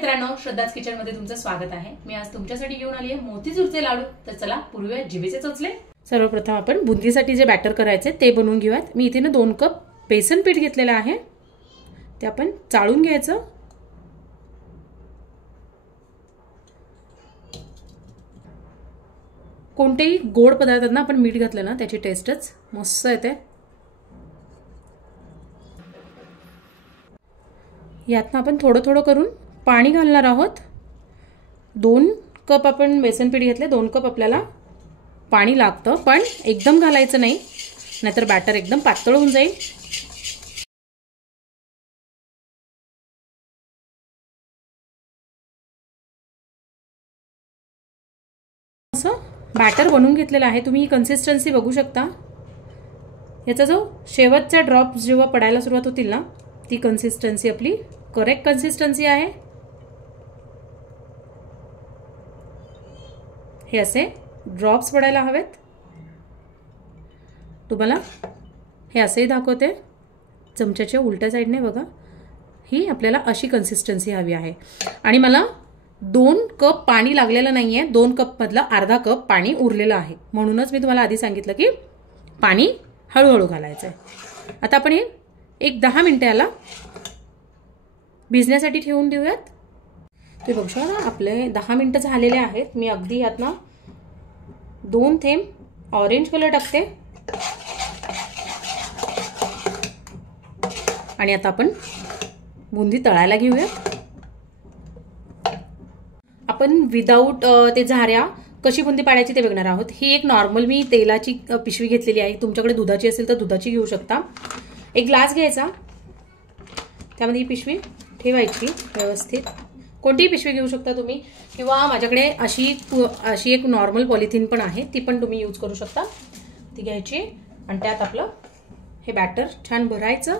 मित्रांनो, श्रद्धाज किचन मध्ये तुमचं स्वागत आहे। मी आज तुमच्यासाठी घेऊन आली आहे मोतीचूरचे लाडू। तर चला पुरूया जिभेचे चोचले। सर्वप्रथम आपण बुंदीसाठी जे बॅटर करायचे ते बनवून घेऊयात। मी इथे ना 2 कप बेसन पीठ घेतलेलं आहे, ते आपण चाळून घ्यायचं। कोणतेही गोड पदार्थांना आपण मीठ घातलं ना त्याची टेस्टच मस्त येते। यातनं आपण थोडं थोडं करून पाणी घालणार आहोत। 2 कप आपण बेसन पीठ घेतले, 2 कप आपल्याला पाणी लागतं, पण एकदम घालायचं नाही, नाहीतर बॅटर एकदम पातळ होऊन जाईल। असं बॅटर बनवून घेतलेलं आहे। तुम्ही ही कन्सिस्टन्सी बघू शकता। याचा जो शेवटचा ड्रॉप जेव्हा पडायला सुरुवात होतील ना, ती कन्सिस्टन्सी आपली करेक्ट कन्सिस्टन्सी आहे। हे असे ड्रॉप्स पडायला हवेत। तुम्हाला हे असेही दाखवते, चमच्याच्या उलट्या साइडने बघा। ही आपल्याला अशी कन्सिस्टन्सी हवी आहे। आणि मला 2 कप पाणी लागलेलं नाहीये, 2 कप मधला अर्धा कप पाणी उरलेलं आहे। म्हणूनच मी तुम्हाला आधी सांगितलं की पाणी हळूहळू घालायचं आहे। आता आपण हे एक 10 मिनिटं याला भिजण्यासाठी ठेवून देऊयात। ते बघू शकता आपले 10 मिनिटं झालेले आहेत। मी अगदी यातनं 2 थेंब ऑरेंज कलर टाकते आणि आता आपण बुंदी तळायला घेऊयात। आपण विदाऊट ते झाऱ्या कशी बुंदी पाडायची ते बघणार आहोत। ही एक नॉर्मल मी तेलाची पिशवी घेतलेली आहे। तुमच्याकडे दुधाची असेल तर दुधाची घेऊ शकता। एक ग्लास घ्यायचा, त्यामध्ये ही पिशवी ठेवायची व्यवस्थित। कोणतीही पिशवी घेऊ शकता तुम्ही, किंवा माझ्याकडे अशी एक नॉर्मल पॉलिथिन पण आहे, ती पण तुम्ही यूज करू शकता। ती घ्यायची आणि त्यात आपलं हे बॅटर छान भरायचं।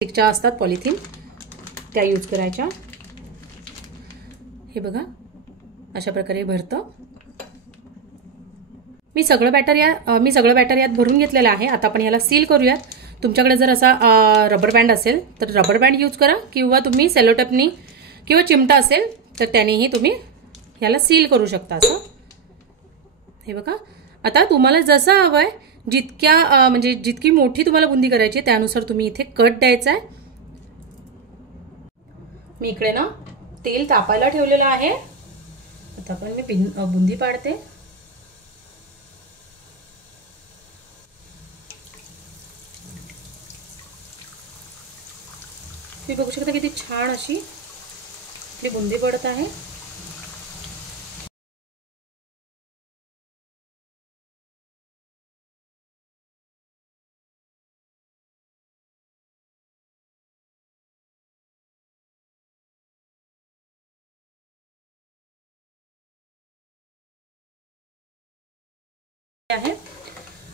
प्लास्टिकच्या असतात पॉलिथिन, त्या यूज करायच्या। हे बघा अशा प्रकारे भरतं। मी सगळं बॅटर यात भरून घेतलेलं आहे। आता आपण याला सील करूयात। तुमच्याकडे जर असा रबर बँड असेल तर रबर बँड यूज करा, किंवा तुम्ही सेलोटेपनी किंवा चिमटा असेल तर त्यानेही तुम्ही याला सील करू शकता। असं हे बघा। आता तुम्हाला जसं हवंय, जितकी मोठी तुम्हाला बुंदी करायची त्यानुसार तुम्ही इथे कट द्यायचा आहे। मी इकडे ना तेल तापायला ठेवलेलं आहे। आता आपण मी बुंदी पाडते। तुम्ही बघू शकता किती छान अशी आपली बुंदी पडत आहे।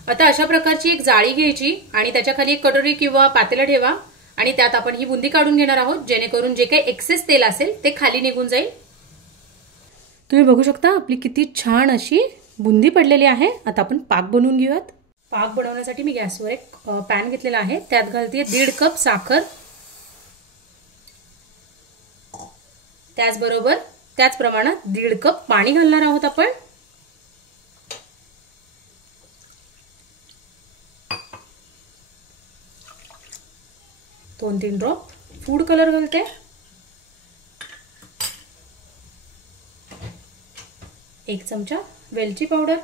आता अशा प्रकारची एक जाळी घ्यायची आणि त्याच्या खाली एक कटोरी किंवा पातेलं ठेवा आणि त्यात आपण ही बुंदी काढून घेणार आहोत, जेणेकरून जे काही एक्सेस तेल असेल ते खाली निघून जाईल। तुम्ही बघू शकता आपली किती छान अशी बुंदी पडलेली आहे। आता आपण पाक बनवून घेऊयात। पाक बनवण्यासाठी मी गॅसवर एक पॅन घेतलेला आहे, त्यात घालते 1.5 कप साखर, त्याचबरोबर त्याच प्रमाणात 1.5 कप पाणी घालणार आहोत आपण। दोन 3 ड्रॉप फूड कलर घालते। एक चमचा वेलची पावडर।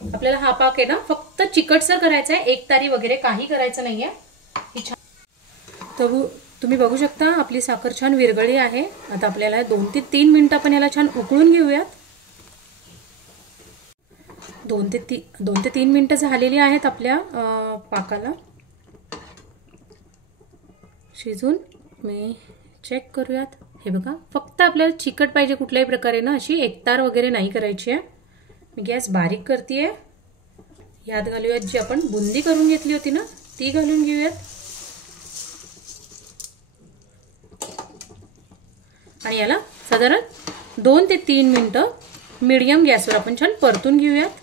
आपल्याला हा पाक आहे ना फक्त चिकटसर करायचा आहे, एक तारी वगैरे काही करायचं नाहीये। तर तुम्ही बघू शकता आपली साखर छान विरघळली आहे। आता आपल्याला 2 ते 3 मिनिटं आपण याला छान उकळून घेऊयात। 2 ते 3 मिनिटं झालेली आहेत आपल्या पाकाला। शिजून मी चेक करूयात। हे बघा, फक्त आपल्याला चिकट पाहिजे, कुठल्याही प्रकारे ना अशी एकतार वगैरे नाही करायची आहे। मी गॅस बारीक करतेय। यात घालूयात जी आपण बुंदी करून घेतली होती ना, ती घालून घेऊयात आणि याला साधारण 2 ते 3 मिनिटं मीडियम गॅसवर आपण छान परतून घेऊयात।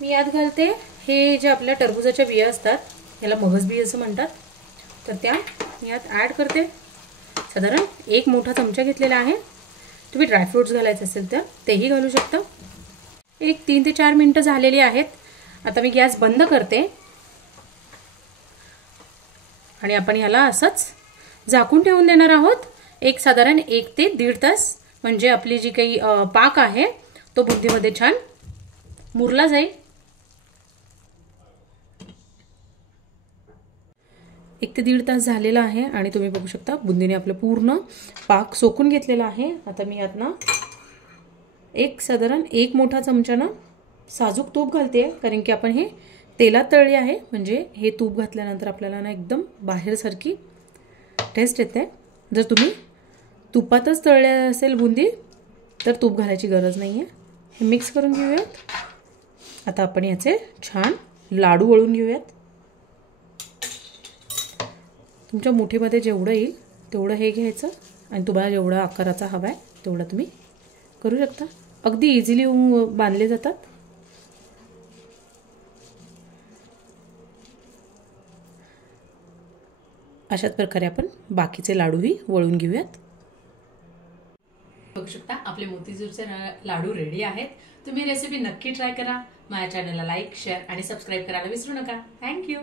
मी यात घालते हे जे आपल्या टरबूजाच्या बिया असतात, याला मगज बी असं म्हणतात, तर त्या यात ॲड करते. साधारण 1 मोठा चमचा घेतलेला आहे. तुम्ही ड्रायफ्रूट्स घालायचे असेल तर तेही घालू शकता. एक 3 ते 4 मिनिटं झालेली आहेत. आता मी गॅस बंद करते आणि आपण ह्याला असंच झाकून ठेवून देणार आहोत. एक साधारण 1 ते 1.5 तास, म्हणजे आपली जी काही पाक आहे तो बुंदीमध्ये छान मुरला जाईल. 1 ते 1.5 तास झालेला आहे आणि तुम्ही बघू शकता बुंदीने आपलं पूर्ण पाक सोकून घेतलेला आहे. आता मी यात ना एक साधारण 1 मोठा चमचानं साजूक तूप घालते, कारण की आपण हे तेलात तळले आहे. म्हणजे हे तूप घातल्यानंतर आपल्याला ना एकदम बाहेरसारखी टेस्ट येते. जर तुम्ही तुपातच तळले असेल बुंदी तर तूप घालायची गरज नाही आहे. हे मिक्स करून घेऊयात. आता आपण याचे छान लाडू वळून घेऊयात. तुमच्या मुठीमध्ये जेवढं येईल तेवढं हे घ्यायचं आणि तुम्हाला जेवढा आकाराचा हवा आहे तेवढा तुम्ही करू शकता. अगदी इझिली बांधले जातात. अशाच प्रकारे आपण बाकीचे लाडूही वळून घेऊयात. बघू शकता आपले मोतीचूरचे लाडू रेडी आहेत. तुम्ही रेसिपी नक्की ट्राय करा. माझ्या चॅनलला लाईक, शेअर आणि सबस्क्राईब करायला विसरू नका. थँक्यू.